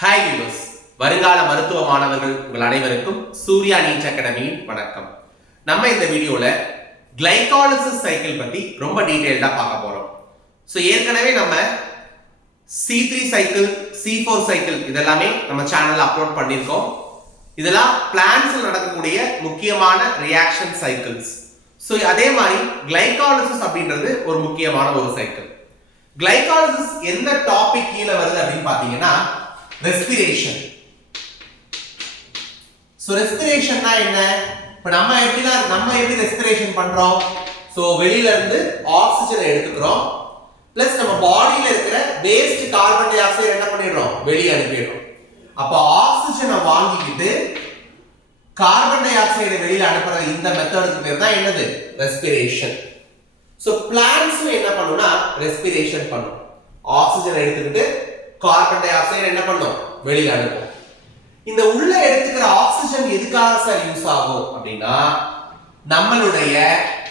Hi viewers, வருங்கால மருத்துவ மாணவர்கள் உங்கள் அனைவருக்கும் சூர்யா நீட் அகாடமியின் வணக்கம். நம்ம இந்த வீடியோல கிளைகாலிசிஸ் சைக்கிள் பத்தி ரொம்ப டீடைல்டா பார்க்க போறோம். ஸோ ஏற்கனவே நம்ம C3 சைக்கிள், C4 சைக்கிள் இதெல்லாமே நம்ம சேனல்ல அப்லோட் பண்ணியிருக்கோம். இதெல்லாம் பிளான்ட்ஸ்ல நடக்கக்கூடிய முக்கியமான ரியாக்ஷன் சைக்கிள்ஸ். ஸோ அதே மாதிரி கிளைகாலிசிஸ் அப்படின்றது ஒரு முக்கியமான ஒரு சைக்கிள். கிளைகாலிசிஸ் எந்த டாபிக் கீழே வருது அப்படின்னு பாத்தீங்கன்னா ரெஸ்பிரேஷன். சோ ரெஸ்பிரேஷன்னா என்ன? இப்ப நம்ம எப்படி ரெஸ்பிரேஷன் பண்றோம்? சோ வெளியில இருந்து ஆக்ஸிஜனை எடுத்துக்கிறோம், பிளஸ் நம்ம பாடியில இருக்கிற வேஸ்ட் கார்பன் டை ஆக்சைடு என்ன பண்ணிடுறோம்? வெளியே அனுப்பிடுறோம். அப்ப ஆக்ஸிஜனை வாங்கிக்கிட்டு கார்பன் டை ஆக்சைடை வெளியில அனுப்புற இந்த மெத்தடுக்கு பேர் தான் என்னது? ரெஸ்பிரேஷன். சோ பிளான்ட்ஸ் என்ன பண்ணும்னா ரெஸ்பிரேஷன் பண்ணும். ஆக்ஸிஜன் எடுத்துக்கிட்டு கார்பன் டை ஆக்சைடு என்ன பண்ணும்? வெளியில அனுப்பும். இந்த உள்ள எடுத்துக்கிற ஆக்ஸிஜன் எதுக்காக சார் யூஸ் ஆகும் அப்படின்னா நம்மளுடைய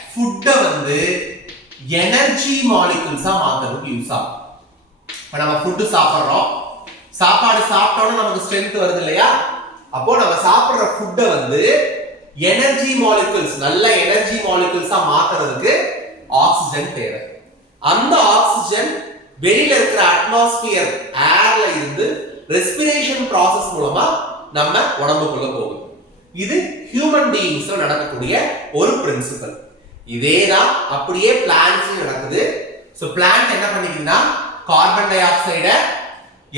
ஃபுட்டை எனர்ஜி மாலிகுல்ஸா மாத்துறதுக்கு யூஸ் ஆகும். இப்ப நம்ம ஃபுட் சாப்பிடுறோம், சாப்பாடு சாப்பிட்டோம்னா நமக்கு ஸ்ட்ரென்த் வருது இல்லையா? அப்போ நம்ம சாப்பிடுற ஃபுட்டை எனர்ஜி மாலிகுல்ஸ், நல்ல எனர்ஜி மாலிகுல்ஸா மாத்துறதுக்கு ஆக்ஸிஜன் தேவை. அந்த ஆக்ஸிஜன் வெளியில இருக்கிற அட்மாஸ்பியர் ஏர்ல இருந்து ரெஸ்பிரேஷன் process மூலமா நம்ம உடம்புக்குள்ள போகுது. இது ஹியூமன் பீயிங்ஸ்ல நடக்கக்கூடிய ஒரு பிரின்சிபல். இதேதான் அப்படியே பிளான்ட்ஸ்ல நடக்குது. சோ பிளான்ட் என்ன பண்ணிக்குதுன்னா கார்பன் டை ஆக்சைடை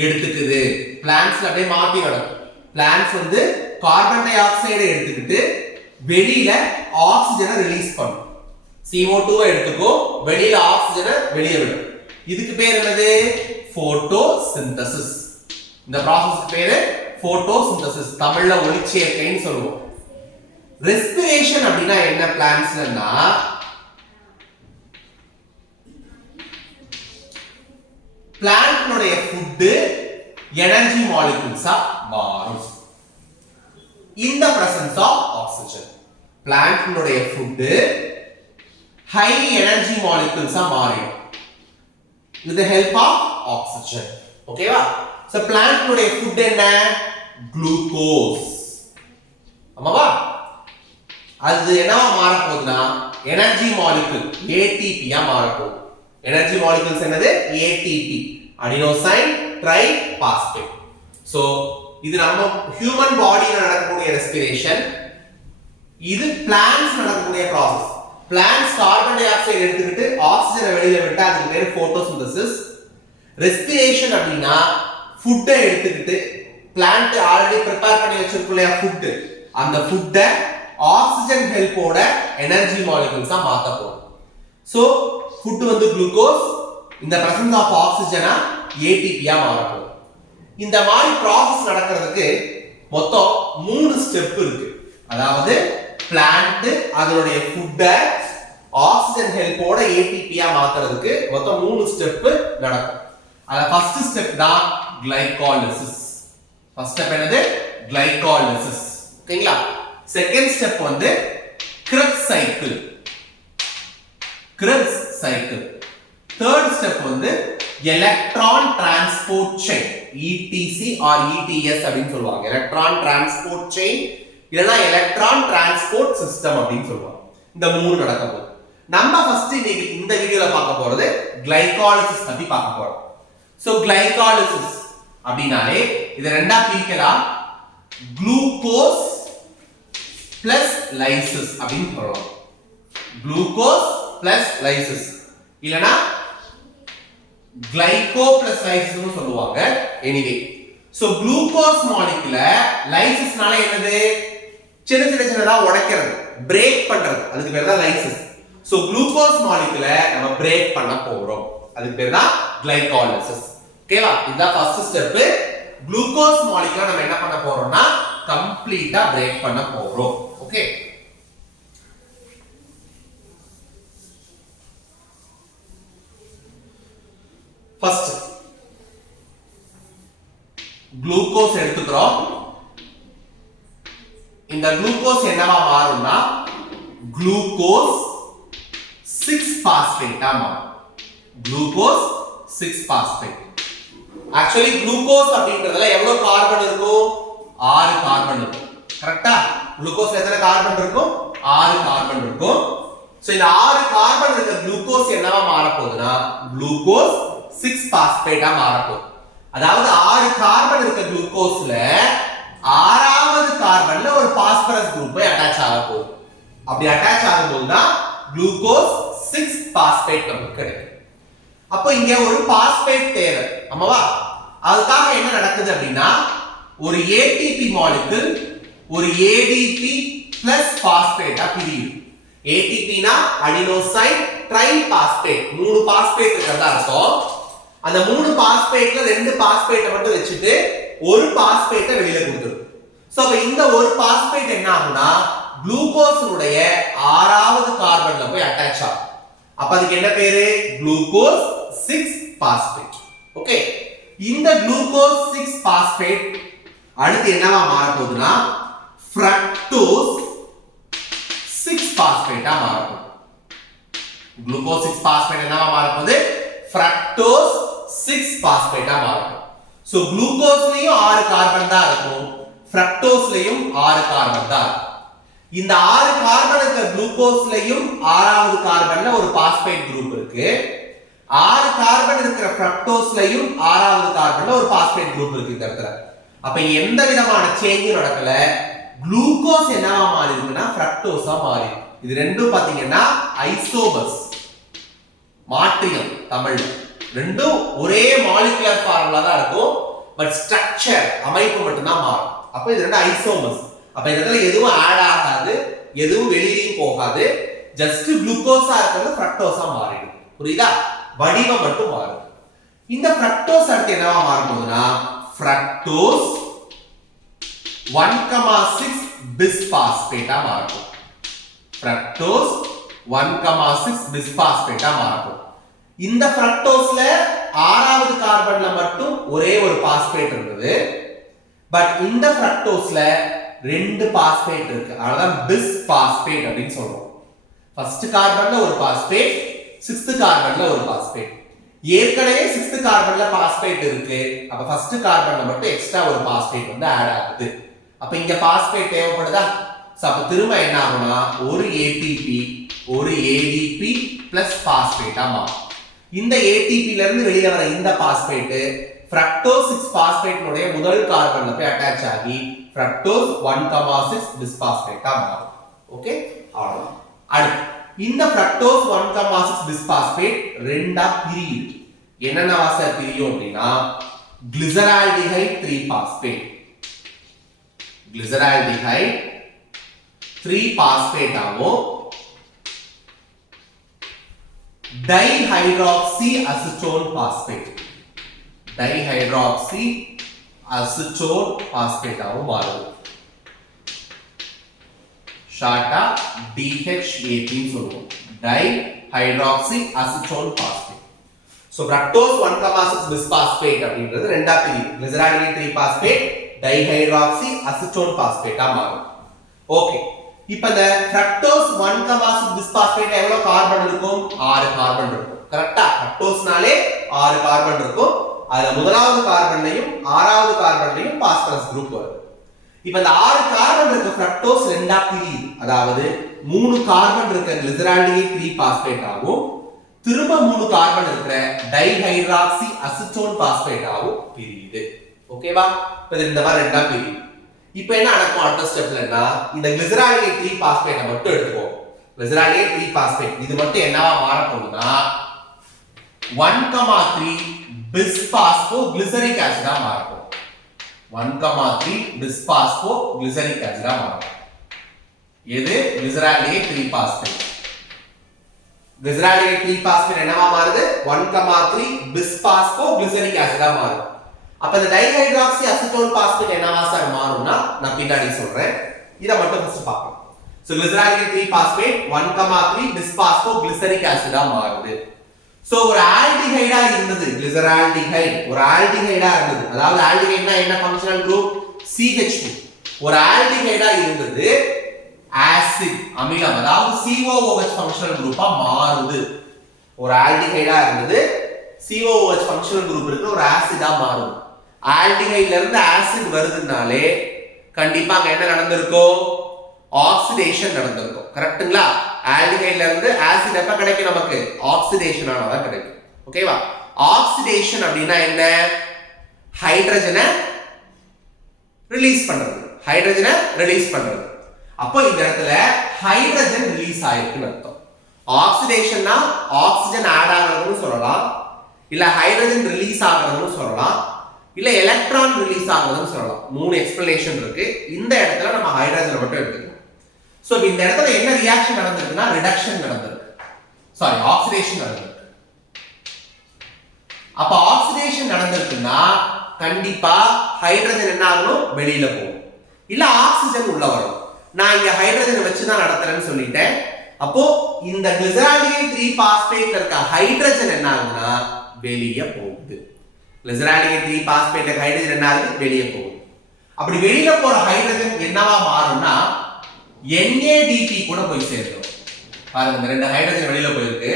எடுத்துக்குது. பிளான்ட்ஸ்ல அப்படியே மாத்தி நடக்கும். பிளான்ட்ஸ் கார்பன் டை ஆக்சைடை எடுத்துக்கிட்டு வெளியில ஆக்ஸிஜனை ரிலீஸ் பண்ணும். CO2 எடுத்துக்கோ, வெளியில ஆக்ஸிஜனை வெளியே விடும். இதுக்கு பேர் என்னது? போட்டோசிந்தசிஸ். இந்த process பேரு போட்டோசிந்தசிஸ், தமிழ்ல ஒளிச்சேர்க்கைன்னு சொல்லுவோம். ரெஸ்பிரேஷன் அப்படின்னா என்ன பிளான்ட்ஸ்னா பிளான்ட்னுடைய ஃபுட் எனர்ஜி மாலிகுல்ஸா மாறும் in the presence of oxygen. பிளான்ட்னுடைய ஃபுட் ஹை எனர்ஜி மாலிகுல்ஸா மாறும் with the help of oxygen. ஓகேவா? சோ பிளான்ட் உடைய ஃபுட் என்ன? குளுக்கோஸ். ஆமாவா? அது என்னவா மாற போகுதுன்னா எனர்ஜி மாலிகுல் ATP ஆ மாற போகுது. எனர்ஜி மாலிகுல்ஸ் என்னது? ATP, adenosine triphosphate. சோ இது நம்ம ஹியூமன் பாடியில நடக்கக்கூடிய ரெஸ்பிரேஷன். இது பிளான்ட்ஸ் நடக்கக்கூடிய process. Plants carbon di oxide எடுத்துக்கிட்டு ஆக்ஸிஜனை வெளியில விட்டா அதுக்கு பேரு போட்டோசிந்தசிஸ். ரெஸ்பிரேஷன் அப்படின்னா ஃபுட்டை எடுத்துக்கிட்டு பிளான்ட் ஆல்ரெடி ப்ரிப்பேர் பண்ணி வச்சிருக்கலையா ஃபுட், அந்த ஃபுட்டை ஆக்ஸிஜன் ஹெல்ப்போட எனர்ஜி மாலிகுல்ஸா மாத்த போகும். சோ ஃபுட் குளுக்கோஸ் இந்த பிரசன்ஸ் ஆஃப் ஆக்ஸிஜனா ATP ஆ மாற போகும். இந்த மாதிரி ப்ராசஸ் நடக்கிறதுக்கு மொத்தம் 3 ஸ்டெப் இருக்கு. அதாவது பிளான்ட் அதனுடைய ஃபுட்டை ஆக்ஸிஜன் ஹெல்ப்போட ATP ஆ மாத்துறதுக்கு மொத்தம் 3 ஸ்டெப் நடக்கும். அத ஃபர்ஸ்ட் ஸ்டெப் தான் கிளைகாலிசிஸ். ஃபர்ஸ்ட் ஸ்டெப் என்னது? கிளைகாலிசிஸ். ஓகேங்களா? Second step Krebs cycle. Krebs cycle. Third step electron transport chain, ETC or ETS அப்படின்னு சொல்லுவாங்க. எலக்ட்ரான் டிரான்ஸ்போர்ட் செயின் இல்லனா எலக்ட்ரான் டிரான்ஸ்போர்ட் சிஸ்டம் அப்படின்னு சொல்லுவாங்க. இந்த 3 நடக்க போகுது. நம்ம ஃபர்ஸ்ட் இந்த வீடியோல பார்க்க போறது கிளைகாலிசிஸ் பத்தி பார்க்க போறோம். சோ கிளைகாலிசிஸ் அப்படினாலே இது ரெண்டா பிரிக்கலாம். குளுக்கோஸ் பிளஸ் லைசிஸ் அப்படின்னு சொல்றோம். குளுக்கோஸ் பிளஸ் லைசிஸ் இல்லனா கிளைகோ பிளஸ் லைசிஸ்னு சொல்லுவாங்க. எனிவே சோ குளுக்கோஸ் மாலிகுல லைசிஸ்னால என்னது? சின்னதா உடைக்கிறது, பிரேக் பண்றது, அதுக்கு பேர் தான் லைசிஸ். சோ குளுக்கோஸ் மாலிகுல நம்ம பிரேக் பண்ண போறோம், அதுக்கு பேர் தான் கிளைகாலிசிஸ். ஓகேவா? இதுதான் ஃபர்ஸ்ட் ஸ்டெப். குளுக்கோஸ் மாலிகுல நம்ம என்ன பண்ண போறோம்னா கம்ப்ளீட்டா பிரேக் பண்ண போறோம். ஓகே, ஃபர்ஸ்ட் குளுக்கோஸ் எடுத்துக்கிறோம். இந்த குளுக்கோஸ் என்னவா மாறும்னா குளுக்கோஸ் 6 பாஸ்பேட்டா மாறும். Glucose 6 phosphate. ஆக்சுவலி குளுக்கோஸ் அப்படின்றதுல எவ்வளவு கார்பன் இருக்கும் 6 கார்பன் இருக்கும் கரெக்ட்டா குளுக்கோஸ்ல எத்தனை கார்பன் இருக்கும் 6 கார்பன் இருக்கும் சோ இந்த 6 கார்பன் இருக்க குளுக்கோஸ் என்னவா மாற போகுதுனா குளுக்கோஸ் 6 பாஸ்பேட்டா மாற போகுது அதாவது 6 கார்பன் இருக்க குளுக்கோஸ்ல ஆறாவது கார்பன்ல ஒரு பாஸ்பரஸ் குரூப் அட்டாச் ஆக போகுது அப்படி அட்டாச் ஆகும்போது தான் குளுக்கோஸ் 6 பாஸ்பேட் நமக்கு கிடைக்கும் அப்போ இங்க ஒரு பாஸ்பேட் தேவை ஆமாவா அதுக்காக என்ன நடக்குது அப்படினா ஒரு ATP மாலிக்யூல் ஒரு ADP பிளஸ் பாஸ்பேட்டா பிரியுது ATP னா அடினோசைன் ட்ரைபாஸ்பேட் மூணு பாஸ்பேட் இருக்கிறதா அர்த்தம் அந்த மூணு பாஸ்பேட்ல ரெண்டு பாஸ்பேட்டை மட்டும் வச்சுட்டு ஒரு பாஸ்பேட்டை வெளியில கொடுத்துரும் சோ அப்ப இந்த ஒரு பாஸ்பேட் என்ன ஆகும்னா குளுக்கோஸுடைய ஆறாவது கார்பன்ல போய் அட்டாச் ஆகும் அப்ப அதுக்கு என்ன பேரு குளுக்கோஸ் 6 பாஸ்பேட் ஓகே இந்த குளுக்கோஸ் 6 பாஸ்பேட் அடுத்து என்னவா மாற போகுதுனா ஃப்ரக்டோஸ் 6 பாஸ்பேட்டா மாற போகுது குளுக்கோஸ் 6 பாஸ்பேட் என்னவா மாற போகுது ஃப்ரக்டோஸ் 6 பாஸ்பேட்டா மாற போகுது சோ குளுக்கோஸ்லயும் 6 கார்பன் தான் இருக்கும் ஃப்ரக்டோஸ்லயும் 6 கார்பன் தான் இருக்கும் இந்த 6 கார்பன் இருக்க குளுக்கோஸ்லயும் ஆறாவது கார்பன்ல ஒரு பாஸ்பேட் குரூப் இருக்கு 6 கார்பன் இருக்கிற ஃப்ரக்டோஸ்லயும் ஆறாவது கார்பன்ல ஒரு பாஸ்பேட் குரூப் இருக்கு இந்த இடத்துல அப்ப எந்த விதமான சேஞ்சும் நடக்கல குளுக்கோஸ் என்னவா மாறி இருக்குன்னா ஃப்ரக்டோஸா மாறி இது ரெண்டும் பாத்தீங்கன்னா ஐசோமர்ஸ் மாற்றியம் தமிழ் ரெண்டும் ஒரே மாலிகுலர் ஃபார்முலா தான் இருக்கும் பட் ஸ்ட்ரக்சர் அமைப்பு மட்டும் தான் மாறும் அப்ப இது ரெண்டு ஐசோமர்ஸ் அப்ப இந்த இடத்துல எதுவும் ஆட் ஆகாது எதுவும் வெளியிலும் போகாது ஜஸ்ட் குளுக்கோஸா இருக்கிறது ஃப்ரக்டோஸா மாறிடும் புரியுதா வடிவம் மட்டும் மாறும் இந்த ஃப்ரக்டோஸ் அடுத்து என்னவா மாறும் போதுனா ஃப்ரக்டோஸ் 1,6 பிஸ்பாஸ்பேட்டா மாறும் ஃப்ரக்டோஸ் 1,6 பிஸ்பாஸ்பேட்டா மாறும் இந்த ஃப்ரக்டோஸ்ல ஆறாவது கார்பன்ல மட்டும் ஒரே ஒரு பாஸ்பேட் இருந்தது பட் இந்த ஃப்ரக்டோஸ்ல ரெண்டு பாஸ்பேட் இருக்கு அதான் பிஸ்பாஸ்பேட் அப்படினு சொல்றோம் ஃபர்ஸ்ட் கார்பன்ல ஒரு பாஸ்பேட் 6th கார்பன்ல ஒரு பாஸ்பேட் ஏற்கனவே 6th கார்பன்ல பாஸ்பேட் இருக்கு அப்ப ஃபர்ஸ்ட் கார்பன்ல மட்டும் எக்ஸ்ட்ரா ஒரு பாஸ்பேட் வந்து ஆட் ஆகுது அப்ப இங்க பாஸ்பேட் தேவைப்படுதா சோ அப்ப திரும்ப என்ன ஆகும்னா ஒரு ATP ஒரு ADP பிளஸ் பாஸ்பேட்டா மாறும் இந்த ATP ல இருந்து வெளியில வர இந்த பாஸ்பேட் ஃப்ரக்டோஸ் 6 பாஸ்பேட்னுடைய முதல் கார்பன்ல போய் அட்டாச் ஆகி ஃப்ரக்டோஸ் 1,6 பிஸ்பாஸ்பேட்டா மாறும் ஓகே அவ்வளவுதான் அடுத்து இந்த ஃப்ரக்டோஸ் 1,6 பிஸ்பாஸ்பேட் ரெண்டா பிரியுது என்னென்ன வாச பிரியும் அப்படினா கிளிசரால்டிஹைட் 3 பாஸ்பேட் கிளிசரால்டிஹைட் 3 பாஸ்பேட் ஆகும் dihydroxy acetone phosphate dihydroxy acetone phosphate ஆகும் மாறுது ஷார்ட்டா DHAP ன்னு சொல்லுவோம் dihydroxy acetone phosphate so fructose 1,6 bisphosphate அப்படிங்கிறது ரெண்டா பிரியும் கிளிசரால்டிஹைட் 3 பாஸ்பேட் டைஹைட்ராக்சி அசிட்டோன் பாஸ்பேட்டா மாறும் ஓகே இப்போ இந்த ஃப்ரக்டோஸ் 1,6 பிஸ்பாஸ்பேட்ல எவ்வளவு கார்பன் இருக்கும் 6 கார்பன் இருக்கும் கரெக்ட்டா ஃப்ரக்டோஸ்னாலே 6 கார்பன் இருக்கும் அதுல முதலாவது கார்பன்லயும் ஆறாவது கார்பன்லயும் பாஸ்பரஸ் குரூப் வருது இப்போ இந்த 6 கார்பன் இருக்க ஃப்ரக்டோஸ் ரெண்டா பிரியுது அதாவது 3 கார்பன் இருக்க கிளிசரால்டிஹைட் 3 பாஸ்பேட் ஆகும் திரும்ப 3 கார்பன் இருக்கிற டைஹைட்ராக்சி அசிட்டோன் பாஸ்பேட் ஆகும் பிரியுது ஓகேவா இப்போ இந்த மாதிரி ரெண்டா பிரியுது இப்போ என்ன நடக்கும் அடுத்த ஸ்டெப்லனா இந்த கிளிசரால்டிஹைட் 3 பாஸ்பேட்டை மட்டும் எடுத்துப்போம் கிளிசரால்டிஹைட் 3 பாஸ்பேட் இது மட்டும் என்னவா மாற போகுதுனா 1,3 பிஸ்பாஸ்போ கிளிசரிக் ஆசிடா மாறும் 1,3 பிஸ்பாஸ்போ கிளிசரிக் ஆசிடா மாறும் எது கிளிசரால்டிஹைட் 3 பாஸ்பேட் கிளிசரால்டிஹைட் 3 பாஸ்பேட் என்னவா மாறுது 1,3 பிஸ்பாஸ்போ கிளிசரிக் ஆசிடா மாறும் அப்ப இந்த டைஹைட்ராக்சி அசிட்டோன் பாஸ்பேட் என்னவா சார் மாறும்னா நான் பின்னாடி சொல்றேன் இத மட்டும் ஃபர்ஸ்ட் பார்ப்போம் so glyceraldehyde 3 phosphate 1,3 bisphosphoglyceric ஆசிடா மாறுது சோ ஒரு ஆல்டிஹைடா இருந்தது கிளிசரால்டிஹைட் ஒரு ஆல்டிஹைடா இருந்தது அதாவது ஆல்டிஹைட்னா என்ன ஃபங்க்ஷனல் குரூப் CH2 ஒரு ஆல்டிஹைடா இருந்தது ஆசிட் அமிலம் அதாவது COOH ஃபங்க்ஷனல் குரூப்பா மாறுது ஒரு ஆல்டிஹைடா இருந்தது COOH ஃபங்க்ஷனல் குரூப் இருக்கிற ஒரு ஆசிடா மாறும். ஆல்டிஹைட்ல இருந்து ஆசிட் வருதுனாலே கண்டிப்பா அங்க என்ன நடந்திருக்கும்? ஆக்சிடேஷன் நடந்திருக்கும். கரெக்ட்டுங்களா? ஆல்டிஹைட்ல இருந்து ஆசிட் எப்ப கிடைக்கும் நமக்கு? ஆக்சிடேஷன் ஆனதா கிடைக்கும். ஓகேவா? ஆக்சிடேஷன் அப்படின்னா என்ன? ஹைட்ரஜனை ரிலீஸ் பண்றது. ஹைட்ரஜனை ரிலீஸ் பண்றது. அப்போ இந்த இடத்துல ஹைட்ரஜன் ரிலீஸ் ஆயிருக்குன்னு அர்த்தம். ஆக்சிடேஷன்னா ஆக்சிஜன் ஆட் ஆகுறதுன்னு சொல்லலாம், இல்ல ஹைட்ரஜன் ரிலீஸ் ஆகுறதுன்னு சொல்லலாம், இல்ல எலக்ட்ரான் ரிலீஸ் ஆகுறதுன்னு சொல்லலாம். 3 எக்ஸ்பிளனேஷன் இருக்கு. இந்த இடத்துல நம்ம ஹைட்ரஜனை மட்டும் எடுத்துக்கலாம். சோ இந்த இடத்துல என்ன ரியாக்ஷன் நடந்திருக்குன்னா ரிடக்ஷன் நடந்திருக்கு. சாரி, ஆக்சிடேஷன் நடந்திருக்கு. அப்ப ஆக்சிடேஷன் நடந்திருக்குன்னா கண்டிப்பா ஹைட்ரஜன் என்ன ஆகணும்? வெளியில போகும், இல்ல ஆக்சிஜன் உள்ள வரும். நான் இங்க ஹைட்ரஜனை வச்சுதான் நடத்துறேன்னு சொல்லிட்டேன். அப்போ இந்த கிளிசரால்டிகைட் 3 பாஸ்பேட்ல இருக்க ஹைட்ரஜன் என்ன ஆகுதுன்னா வெளியே போகுது. கிளிசரால்டிகைட் 3 பாஸ்பேட்ல ஹைட்ரஜன் என்ன ஆகுது? வெளியே போகுது. அப்படி வெளியில போற ஹைட்ரஜன் என்னவா மாறும்னா NADP கூட போய் சேரும். பாருங்க, இந்த 2 ஹைட்ரஜன் வெளியில போயிருக்கு.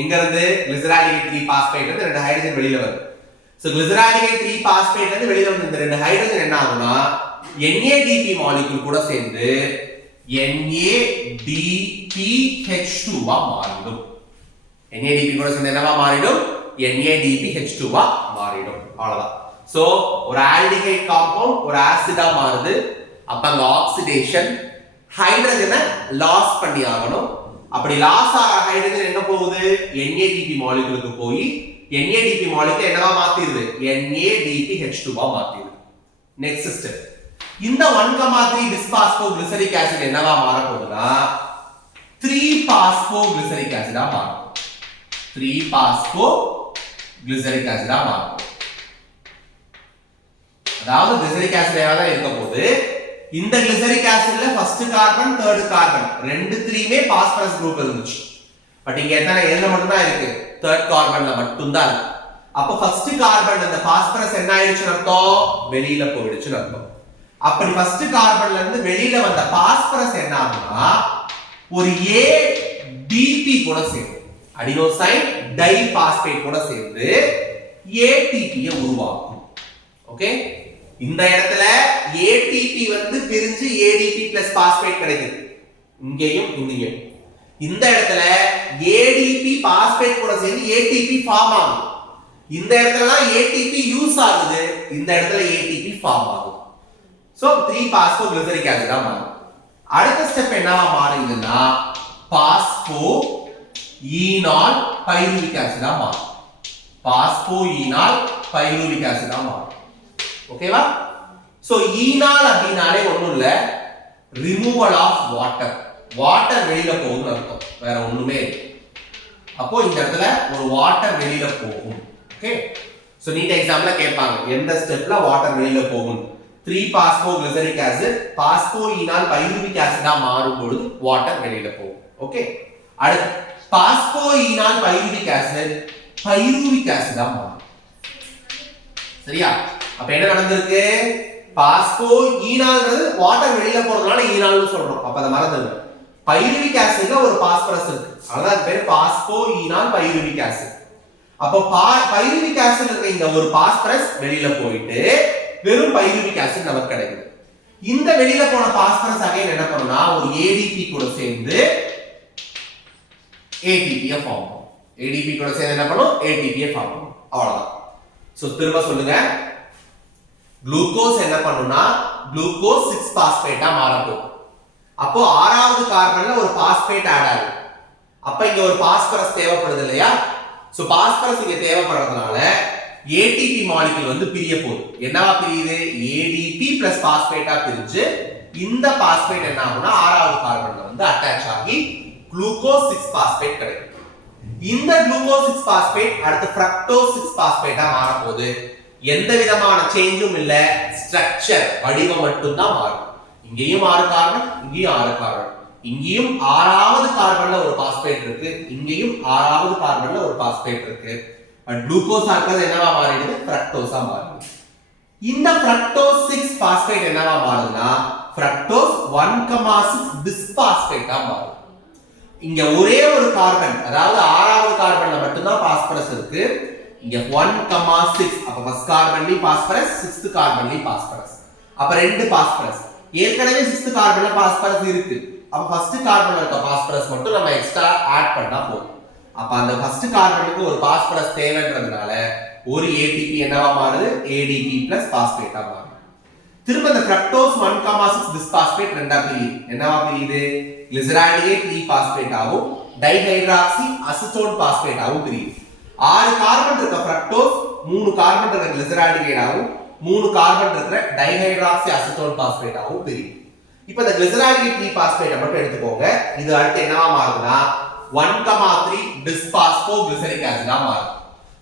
எங்க இருந்து? கிளிசரால்டிகைட் 3 பாஸ்பேட்ல இருந்து 2 ஹைட்ரஜன் வெளியில வருது. சோ கிளிசரால்டிகைட் 3 பாஸ்பேட்ல இருந்து வெளியில வந்து இந்த 2 ஹைட்ரஜன் என்ன ஆகும்னா NADP மாலிக்யூல் கூட சேர்ந்து NADPH2 ஆ மாறிடும். NADP கூட சேர்ந்து என்னவா மாறிடும்? NADPH2 ஆ மாறிடும். அவ்வளவுதான். சோ ஒரு ஆல்டிஹைட் காம்பவுண்ட் ஒரு ஆசிடா மாறுது. அப்ப அங்க ஆக்சிடேஷன், ஹைட்ரஜனை லாஸ் பண்ணி ஆகணும். அப்படி லாஸ் ஆகிற ஹைட்ரஜன் எங்க போகுது? NADP மாலிக்யூலுக்கு போய் NADP மாலிக்யூல் என்னவா மாத்திடுது? NADPH2 ஆ மாத்திடுது. நெக்ஸ்ட் ஸ்டெப், இந்த 1,3 பிஸ்பாஸ்போகிளிசரிக் ஆசிட் என்னவா மாற போகுதுன்னா 3-பாஸ்போகிளிசரிக் ஆசிடா மாறும். 3-பாஸ்போகிளிசரிக் ஆசிடா மாறும். அதாவது கிளிசரிக் ஆசிட் தான் இருக்க போகுது. இந்த கிளிசரிக் ஆசிட்ல ஃபர்ஸ்ட் கார்பன், தேர்ட் கார்பன் ரெண்டுத்துலயுமே பாஸ்பரஸ் குரூப் இருந்துச்சு. பட் இங்க எத்தனை? எதுல மட்டும் தான் இருக்கு? தேர்ட் கார்பன்ல மட்டும் தான் இருக்கு. அப்ப ஃபர்ஸ்ட் கார்பன் அந்த பாஸ்பரஸ் என்ன ஆயிடுச்சுன்னு அர்த்தம்? வெளியில போயிடுச்சுன்னு அர்த்தம். அப்படி ஃபர்ஸ்ட் கார்பன்ல இருந்து வெளியில வந்த பாஸ்பரஸ் என்ன ஆகும்னா ஒரு ADP கூட சேர்ந்து, அடினோசைன் டை பாஸ்பேட் கூட சேர்ந்து ATP உருவாக்கும். ஓகே, இந்த இடத்துல ATP வந்து பிரிஞ்சு ADP பிளஸ் பாஸ்பேட் கிடைக்குது. இங்கேயும் இங்கேயும் இந்த இடத்துல ADP பாஸ்பேட் கூட சேர்ந்து ATP ஃபார்ம் ஆகும். இந்த இடத்துல ATP யூஸ் ஆகுது, இந்த இடத்துல ATP ஃபார்ம் ஆகும். சோ 3-பாஸ்போகிளிசரிக் ஆசிடா மாறும். அடுத்த ஸ்டெப் என்னவா மாறுதுன்னா பாஸ்போஈனால் பைருவிக் ஆசிடா மாறும். பாஸ்போஈனால் பைருவிக் ஆசிடா மாறும். ஓகேவா? சோ ஈனால் அப்படினாலே ஒண்ணும் இல்ல, ரிமூவல் ஆஃப் வாட்டர். வாட்டர் வெளியில போகுதுன்னு அர்த்தம், வேற ஒண்ணுமே இல்லை. அப்போ இந்த இடத்துல ஒரு வாட்டர் வெளியில போகும். ஓகே, சோ நீட் எக்ஸாம்ல கேட்பாங்க எந்த ஸ்டெப்ல வாட்டர் வெளியில போகும். 3-பாஸ்போகிளிசரிக் ஆசிட் பாஸ்போஈனால் பைருவிக் ஆசிடா மாறும் பொழுது வாட்டர் வெளியில போகும். ஓகே, அடுத்து பாஸ்போஈனால் பைருவிக் ஆசிட் பைருவிக் ஆசிடா மாறும். சரியா? அப்ப என்ன நடந்திருக்கு? பாஸ்போஈனால்ன்றது வாட்டர் வெளியில போறதுனால ஈனால்னு சொல்றோம். அப்ப அத மறந்துடுங்க. பைருவிக் ஆசிட்ல ஒரு பாஸ்பரஸ் இருக்கு, அதான் பேர் பாஸ்போஈனால் பைருவிக் ஆசிட். அப்ப பைருவிக் ஆசிட் இருக்க இந்த ஒரு பாஸ்பரஸ் வெளியில போயிட்டு வெறும் பைருவிக் ஆசிட் நமக்கு கிடைக்குது. இந்த வெளியில போன பாஸ்பரஸ் அகைன் என்ன பண்ணும்னா ஒரு ADP கூட சேர்ந்து ATP ஃபார்ம் பண்ணும். ADP கூட சேர்ந்து என்ன பண்ணும்? ATP ஃபார்ம் பண்ணும். அவ்வளவுதான். சோ திரும்ப சொல்லுங்க, குளுக்கோஸ் என்ன பண்ணும்னா குளுக்கோஸ் 6-பாஸ்பேட்டா மாற போகுது. அப்போ 6வது கார்பன்ல ஒரு பாஸ்பேட் ஆட் ஆகுது. அப்ப இங்க ஒரு பாஸ்பரஸ் தேவைப்படுது இல்லையா? சோ பாஸ்பரஸ் இங்க தேவைப்படுறதுனால ATP மாலிக்யூல் வந்து பிரிய போகுது. என்னவா பிரியுது? ADP பிளஸ் பாஸ்பேட்டா பிரிஞ்சு இந்த பாஸ்பேட் என்ன ஆகும்னா 6வது கார்பன்ல வந்து அட்டாச் ஆகி குளுக்கோஸ் 6-பாஸ்பேட் கிடைக்கும். இந்த குளுக்கோஸ் 6-பாஸ்பேட் அடுத்து ஃப்ரக்டோஸ் 6-பாஸ்பேட்டா மாற போகுது. எந்த விதமான சேஞ்சும் இல்ல, ஸ்ட்ரக்சர் வடிவம் மட்டும் தான் மாறும். இங்கேயும் 6 கார்பன், இங்கேயும் 6 கார்பன், இங்கேயும் 6வது கார்பன்ல ஒரு பாஸ்பேட் இருக்கு, இங்கேயும் 6வது கார்பன்ல ஒரு பாஸ்பேட் இருக்கு. பட் குளுக்கோஸ் ஆக்கிறது என்னவா மாறிடுது? ஃப்ரக்டோஸா மாறிடுது. இந்த ஃப்ரக்டோஸ் 6-பாஸ்பேட் என்னவா மாறுதுன்னா ஃப்ரக்டோஸ் 1,6 பிஸ்பாஸ்பேட்டா மாறுது. இங்க ஒரே ஒரு கார்பன், அதாவது 6வது கார்பன்ல மட்டும் தான் பாஸ்பரஸ் இருக்கு, இங்க 1,6 அப்ப ஃபர்ஸ்ட் கார்பன்லயும் பாஸ்பரஸ், 6th கார்பன்லயும் பாஸ்பரஸ். அப்ப ரெண்டு பாஸ்பரஸ். ஏற்கனவே 6th கார்பன்ல பாஸ்பரஸ் இருக்கு. அப்ப ஃபர்ஸ்ட் கார்பன்ல இருக்க பாஸ்பரஸ் மட்டும் நம்ம எக்ஸ்ட்ரா ஆட் பண்ணா போதும். அப்ப அந்த ஃபர்ஸ்ட் கார்பனுக்கு ஒரு பாஸ்பரஸ் தேவைன்றதுனால ஒரு ATP என்னவா மாறுது? ADP பிளஸ் பாஸ்பேட்டா மாறுது. திரும்ப இந்த ஃப்ரக்டோஸ் 1,6 பிஸ்பாஸ்பேட் ரெண்டா பிரியுது. என்னவா பிரியுது? கிளிசரால்டிகேட் 3 பாஸ்பேட் ஆகும், டைஹைட்ராக்சி அசிட்டோன் பாஸ்பேட் ஆகும் பிரியுது. 6 கார்பன் இருக்க ஃப்ரக்டோஸ், 3 கார்பன் இருக்க கிளிசரால்டிகேட் ஆகும், 3 கார்பன் இருக்கிற டைஹைட்ராக்சி அசிட்டோன் பாஸ்பேட் ஆகும் பிரியுது. இப்போ இந்த கிளிசரால்டிகேட் 3 பாஸ்பேட்டை மட்டும் எடுத்துக்கோங்க. இது அடுத்து என்னவா மாறுதுன்னா 1,3 பிஸ்பாஸ்போ கிளிசரிக் ஆசிடா மாறும்.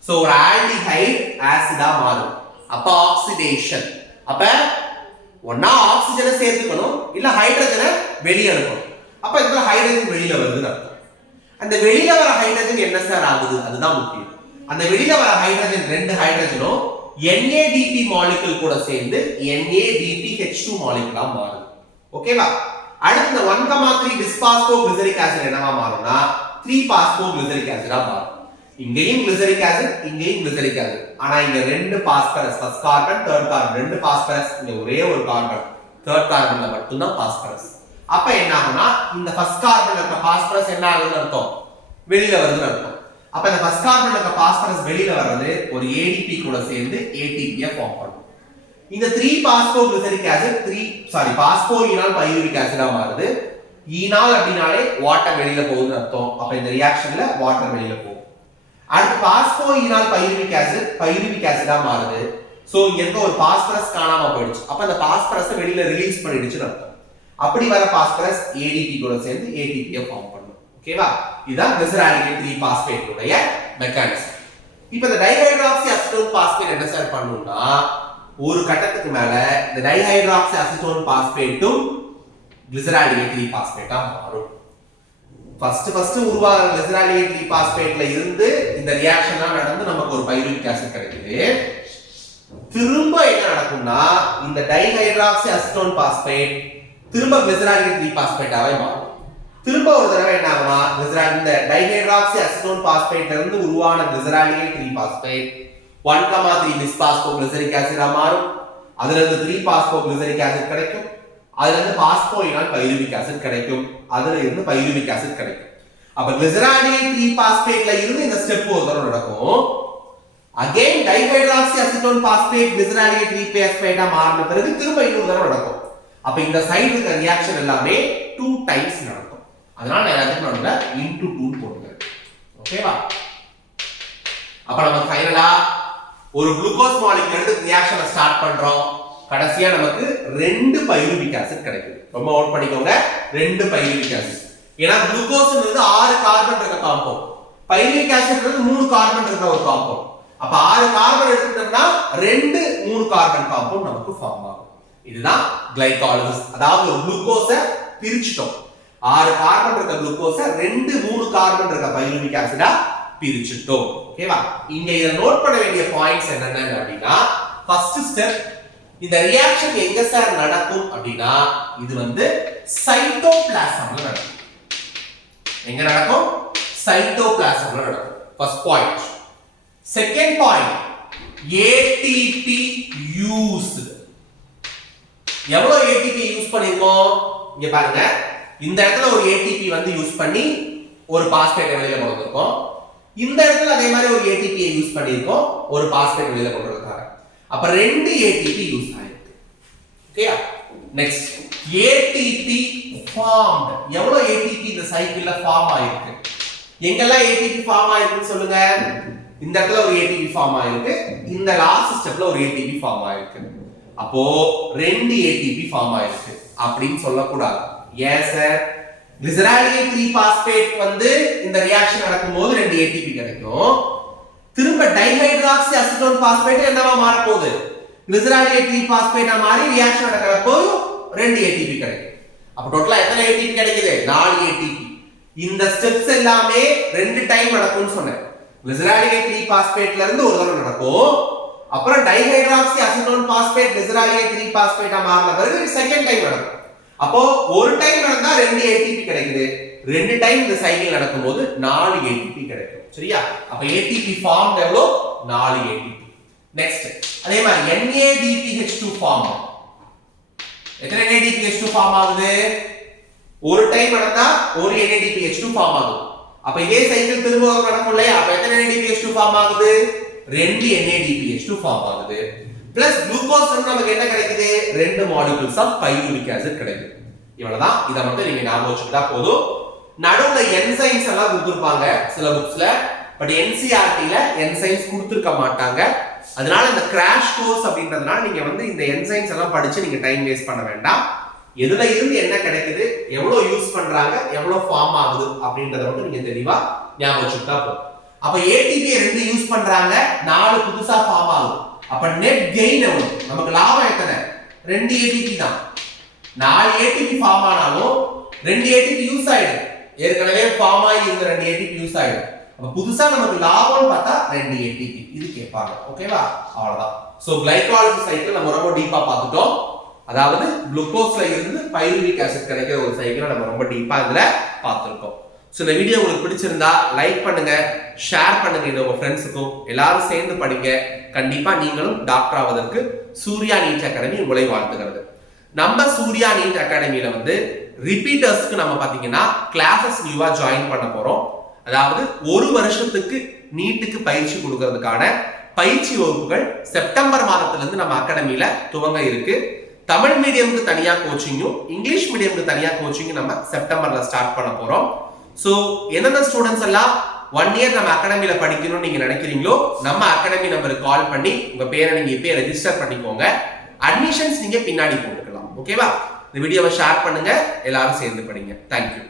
சோ ஒரு ஆல்டிஹைட் ஆசிடா மாறும். அப்ப ஆக்சிடேஷன். அப்ப ஒண்ணா ஆக்சிஜனை சேர்த்துக்கணும், இல்ல ஹைட்ரஜனை வெளிய அனுப்பணும். அப்ப இதுல ஹைட்ரஜன் வெளியில வருதுன்னு அர்த்தம். அந்த வெளியில வர ஹைட்ரஜன் என்ன சார் ஆகுது? அதுதான் முக்கியம். அந்த வெளியில வர ஹைட்ரஜன் ரெண்டு ஹைட்ரஜனும் NADP மாலிக்யூல் கூட சேர்ந்து NADPH2 மாலிக்யூலா மாறுது. ஓகேவா? அடுத்து இந்த 1,3 பிஸ்பாஸ்போ கிளிசரிக் ஆசிட் என்னவா மாறும்னா 3 பாஸ்போ கிளிசரிக் ஆசிடா மாறும். இங்கேயும் கிளிசரிக் ஆசிட், இங்கேயும் கிளிசரிக் ஆசிட். ஆனா இங்க ரெண்டு phosphorus, first carbon, third carbon, ரெண்டு பாஸ்பரஸ். இங்க ஒரே ஒரு கார்பன், தேர்ட் கார்பன்ல மட்டும் தான் பாஸ்பரஸ். அப்ப என்ன ஆகும்னா இந்த ஃபர்ஸ்ட் கார்பன்ல இருக்க பாஸ்பரஸ் என்ன ஆகுதுன்னு அர்த்தம்? வெளியில வருதுன்னு அர்த்தம். அப்ப இந்த ஃபர்ஸ்ட் கார்பன்ல இருக்க பாஸ்பரஸ் வெளியில வர்றது ஒரு ADP கூட சேர்ந்து ATP-ய ஃபார்ம் பண்ணும். இந்த 3 பாஸ்போ கிளிசரிக் ஆசிட் பாஸ்போ ஈனால் பைருவிக் ஆசிடா மாறுது. ஈனால் அப்படினாலே வாட்டர் வெளியில போகுதுன்னு அர்த்தம். அப்ப இந்த ரியாக்ஷன்ல வாட்டர் வெளியில போகும். அடுத்து பாஸ்போ ஈனால் பைருவிக் ஆசிடா மாறுது. சோ இங்க இருக்க ஒரு பாஸ்பரஸ் காணாம போயிடுச்சு. அப்ப அந்த பாஸ்பரஸை வெளியில ரிலீஸ் பண்ணிடுச்சுன்னு அர்த்தம். அப்படி வர பாஸ்பரஸ் ADP கூட சேர்ந்து ATP-ய ஃபார்ம் பண்ணும். ஓகேவா? இதுதான் கிளிசரால்டிகேட் 3 பாஸ்பேட் உடைய மெக்கானிசம். இப்போ இந்த டைஹைட்ராக்சி அசிட்டோன் பாஸ்பேட் என்ன சார் பண்ணும்னா ஒரு கட்டத்துக்கு மேல இந்த டைஹைட்ராக்சி அசிட்டோன் பாஸ்பேட்டும் கிளிசரால்டிகேட் 3 பாஸ்பேட்டா மாறும். ஃபர்ஸ்ட் உருவாகிற கிளிசரால்டிகேட் 3 பாஸ்பேட்ல இருந்து இந்த ரியாக்ஷன்லாம் நடந்து நமக்கு ஒரு பைருவிக் ஆசிட் கிடைக்குது. திரும்ப என்ன நடக்கும்னா இந்த டைஹைட்ராக்சி அசிட்டோன் பாஸ்பேட் திரும்ப கிளிசரால்டிகேட் 3 பாஸ்பேட்டாவே மாறும். திரும்ப ஒரு தடவை என்ன ஆகும்னா இந்த டைஹைட்ராக்சி அசிட்டோன் பாஸ்பேட்ல இருந்து உருவான கிளிசரால்டிகேட் 3 பாஸ்பேட் 1,3 பிஸ்பாஸ்போ கிளிசரிக் ஆசிடா மாறும். அதுல இருந்து 3 பாஸ்போ கிளிசரிக் ஆசிட் கிடைக்கும். அதுல இருந்து பாஸ்போ ஈனால் பைருவிக் ஆசிட் கிடைக்கும். அதுல இருந்து பைருவிக் ஆசிட் கிடைக்கும். அப்ப கிளிசரால்டிகேட் 3 பாஸ்பேட்ல இருந்து இந்த ஸ்டெப் ஒரு தடவை நடக்கும். அகைன் டைஹைட்ராக்சி அசிட்டோன் பாஸ்பேட் கிளிசரால்டிகேட் 3 பாஸ்பேட்டா மாறின பிறகு திரும்ப இன்னொரு தடவை நடக்கும். அப்ப இந்த சைடு இருக்க ரியாக்ஷன் எல்லாமே 2 டைம்ஸ் நடக்கும். அதனால நான் எல்லாத்துக்கும் நடுவுல into 2 போட்டுக்கிறேன். ஓகேவா? அப்ப நம்ம ஃபைனலா ஒரு குளுக்கோஸ் மாலிக்யூல் எடுத்து ரியாக்ஷனை ஸ்டார்ட் பண்றோம். கடைசியா நமக்கு 2 பைருவிக் ஆசிட் கிடைக்குது. ரொம்ப நோட் பண்ணிக்கோங்க, 2 பைருவிக் ஆசிட். ஏன்னா குளுக்கோஸ்ன்றது 6 கார்பன் இருக்க காம்பவுண்ட், பைருவிக் ஆசிட்ன்றது 3 கார்பன் இருக்க ஒரு காம்பவுண்ட். அப்ப 6 கார்பன் எடுத்துட்டோம்னா 2 3 கார்பன் காம்பவுண்ட் நமக்கு ஃபார்ம் ஆகும். இதுதான் கிளைகாலிசிஸ். அதாவது ஒரு குளுக்கோஸை பிரிச்சிட்டோம். 6 கார்பன் இருக்க குளுக்கோஸை 2 3 கார்பன் இருக்க பைருவிக் ஆசிடா பிரிச்சிட்டோம். ஓகேவா? இங்க இத நோட் பண்ண வேண்டிய பாயிண்ட்ஸ் என்னென்ன அப்படினா ஃபர்ஸ்ட் ஸ்டெப் இந்த ரியாக்ஷன் எங்க சார் நடக்கும் அப்படினா இது வந்து சைட்டோபிளாசம்ல நடக்கும். எங்க நடக்கும்? சைட்டோபிளாசம்ல நடக்கும். First point. Second point ATP used. எவ்வளவு ATP யூஸ் பண்ணிருக்கோம்? இங்க பாருங்க, இந்த இடத்துல ஒரு ATP வந்து யூஸ் பண்ணி ஒரு பாஸ்பேட் வெளியில கொண்டு வந்திருக்கோம். இந்த இடத்துல அதே மாதிரி ஒரு ATP யூஸ் பண்ணிருக்கோம், ஒரு பாஸ்பேட் வெளியில கொண்டு வந்திருக்காங்க. அப்ப 2 ATP யூஸ் ஆயிருக்கு. ஓகேயா? Next ATP formed. எவ்வளவு ATP இந்த சைக்கிள்ல ஃபார்ம் ஆயிருக்கு? எங்கெல்லாம் ATP ஃபார்ம் ஆயிருக்குன்னு சொல்லுங்க. இந்த இடத்துல ஒரு ATP ஃபார்ம் ஆயிருக்கு, இந்த லாஸ்ட் ஸ்டெப்ல ஒரு ATP ஃபார்ம் ஆயிருக்கு. அப்போ 2 ATP ஃபார்ம் ஆயிருக்கு அப்படின்னு சொல்லக்கூடாது. ஏன் சார்? கிளிசரால்டிகேட் 3 பாஸ்பேட் வந்து இந்த ரியாக்ஷன் நடக்கும்போது 2 ATP கிடைக்கும். திரும்ப டைஹைட்ராக்சி அசிட்டோன் பாஸ்பேட் என்னவா மாற போகுது? கிளிசரால்டிகேட் 3 பாஸ்பேட்டா மாறி ரியாக்ஷன் நடக்கிறப்போ 2 ATP கிடைக்கும். அப்ப டோட்டலா எத்தனை ATP கிடைக்குது? 4 ATP. இந்த ஸ்டெப்ஸ் எல்லாமே 2 டைம் நடக்கும்னு சொன்னேன். கிளிசரால்டிகேட் 3 பாஸ்பேட்ல இருந்து ஒரு தடவை நடக்கும். அப்புறம் டைஹைட்ராக்சி அசிட்டோன் பாஸ்பேட் கிளிசரால்டிகேட் 3 பாஸ்பேட்டா மாறின பிறகு செகண்ட் டைம் நடக்கும். அப்போ ஒரு டைம் நடந்தா 2 ATP கிடைக்குது. 2 டைம் இந்த சைக்கிள் நடக்கும்போது 4 ATP கிடைக்கும். சரியா? அப்ப ATP ஃபார்ம் எவ்வளோ? 4 ATP. நெக்ஸ்ட் அதே மாதிரி NADPH2 ஃபார்ம். எத்தனை NADPH2 ஃபார்ம் ஆகுது? ஒரு டைம் நடந்தா ஒரு NADPH2 ஃபார்ம் ஆகுது. அப்ப இதே சைக்கிள் திரும்ப நடக்கும் இல்லையா? அப்ப எத்தனை NADPH2 ஃபார்ம் ஆகுது? 2 NADPH2 ஃபார்ம் ஆகுது. பிளஸ் குளுக்கோஸ் நமக்கு என்ன கிடைக்குது? 2 மாலிக்யூல்ஸ் ஆஃப் பைருவிக் ஆசிட் கிடைக்குது. இவ்வளவுதான். இத மட்டும் நீங்க ஞாபகம் வச்சுக்கிட்டா போதும். நடுவுல என்சைம்ஸ் எல்லாம் கொடுத்திருப்பாங்க சில புக்ஸ்ல, பட் NCERT ல என்சைம்ஸ் கொடுத்திருக்க மாட்டாங்க. அதனால இந்த கிராஷ் கோர்ஸ் அப்படின்றதுனால நீங்க இந்த என்சைம்ஸ் எல்லாம் படிச்சு நீங்க டைம் வேஸ்ட் பண்ண வேண்டாம். எதுல இருந்து என்ன கிடைக்குது, எவ்வளவு யூஸ் பண்றாங்க, எவ்வளவு ஃபார்ம் ஆகுது அப்படின்றத மட்டும் நீங்க தெளிவா ஞாபகம் வச்சுக்கிட்டா போதும். அப்ப ATP 2 யூஸ் பண்றாங்க, 4 புதுசா ஃபார்ம் ஆகுது. அப்ப நெட் கெயின் எவ்வளவு? நமக்கு லாபம் எத்தனை? 2 ATP தான். 4 ATP ஃபார்ம் ஆனாலும் 2 ATP யூஸ் ஆயிடும். ஏற்கனவே ஃபார்ம் ஆகி இருந்த 2 ATP யூஸ் ஆயிடும். அப்ப புதுசா நமக்கு லாபம்னு பார்த்தா 2 ATP இது கேட்பாங்க. ஓகேவா? அவ்வளவுதான். சோ கிளைகாலிசிஸ் சைக்கிள் நம்ம ரொம்ப டீப்பா பார்த்துட்டோம். அதாவது குளுக்கோஸ்ல இருந்து பைருவிக் ஆசிட் கிடைக்கிற ஒரு சைக்கிளை நம்ம ரொம்ப டீப்பா இதுல பார்த்திருக்கோம். சோ இந்த வீடியோ உங்களுக்கு பிடிச்சிருந்தா லைக் பண்ணுங்க, ஷேர் பண்ணுங்க இது உங்க ஃப்ரெண்ட்ஸுக்கும். எல்லாரும் சேர்ந்து படிங்க. கண்டிப்பா நீங்களும் டாக்டர் ஆவதற்கு சூர்யா நீட் அகாடமி உங்களை வாழ்த்துகிறது. நம்ம சூர்யா நீட் அகாடமியில ரிப்பீட்டர்ஸ்க்கு நம்ம பாத்தீங்கன்னா கிளாஸஸ் நியூவா ஜாயின் பண்ண போறோம். அதாவது ஒரு வருஷத்துக்கு நீட்டுக்கு பயிற்சி கொடுக்கறதுக்கான பயிற்சி வகுப்புகள் செப்டம்பர் மாதத்துல இருந்து நம்ம அகாடமியில துவங்க இருக்கு. தமிழ் மீடியமுக்கு தனியா கோச்சிங்கும் இங்கிலீஷ் மீடியமுக்கு தனியா கோச்சிங்கும் நம்ம செப்டம்பர்ல ஸ்டார்ட் பண்ண போறோம். சோ என்னென்ன ஸ்டூடெண்ட்ஸ் எல்லாம் 1 இயர் நம்ம அகாடமியில படிக்கணும்னு நீங்க நினைக்கிறீங்களோ நம்ம அகாடமி நம்பருக்கு கால் பண்ணி உங்க பேரை நீங்க இப்பயே ரெஜிஸ்டர் பண்ணிக்கோங்க. அட்மிஷன்ஸ் நீங்க பின்னாடி போட்டுக்கலாம். ஓகேவா? இந்த வீடியோவை ஷேர் பண்ணுங்க, எல்லாரும் சேர்ந்து படிங்க. தேங்க்யூ.